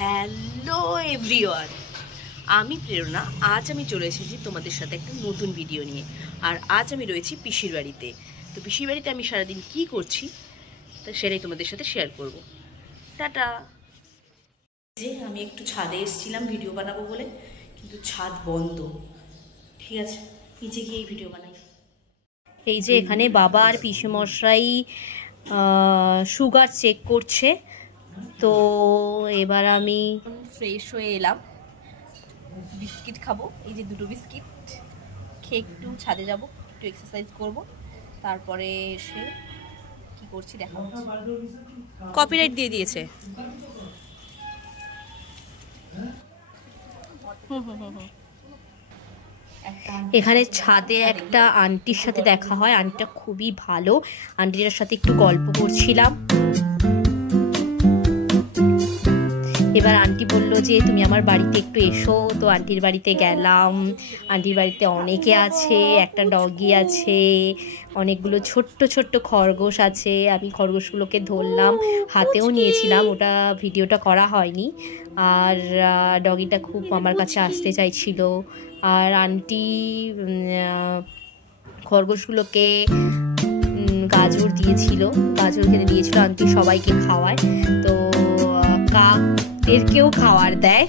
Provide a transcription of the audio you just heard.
Hello everyone, আমি প্রেরণা। আজ আমি চলে এসেছি তোমাদের সাথে একটা নতুন ভিডিও নিয়ে। আর আজ আমি রয়েছি পিসির বাড়িতে। তো পিসির বাড়িতে আমি সারাদিন কি করছি তা সেটাই তোমাদের সাথে শেয়ার করব। টাটা। যে আমি একটু ছাদে এসেছিলাম ভিডিও বানাবো বলে, কিন্তু ছাদ বন্ধ। ঠিক আছে, নিচে গিয়েই ভিডিও বানাই। এই যে এখানে বাবা আর পিসেমশাই সুগার চেক করছে। তো এবার আমি ফ্রেশ হয়ে এলাম, বিস্কিট খাবো। এই যে দুটো বিস্কিট খেয়ে একটু ছাদে যাব, একটু এক্সারসাইজ করব, তারপরে এসে কি করছি দেখা হচ্ছে। কপিরাইট দিয়ে দিয়েছে। এখানে ছাদে একটা আন্টির সাথে দেখা হয়। আন্টিটা খুবই ভালো। আন্টিটার সাথে একটু গল্প করছিলাম। এবার আন্টি বললো যে তুমি আমার বাড়িতে একটু এসো। তো আন্টির বাড়িতে গেলাম। আন্টির বাড়িতে অনেকে আছে, একটা ডগি আছে, অনেকগুলো ছোট্ট ছোট্ট খরগোশ আছে। আমি খরগোশগুলোকে ধরলাম, হাতেও নিয়েছিলাম, ওটা ভিডিওটা করা হয়নি। আর ডগিটা খুব আমার কাছে আসতে চাইছিল। আর আন্টি খরগোশগুলোকে গাজর দিয়েছিল, গাজর খেতে দিয়েছিল। আন্টি সবাইকে খাওয়ায়, তো কাকদেরকেও খাওয়ার দেয়।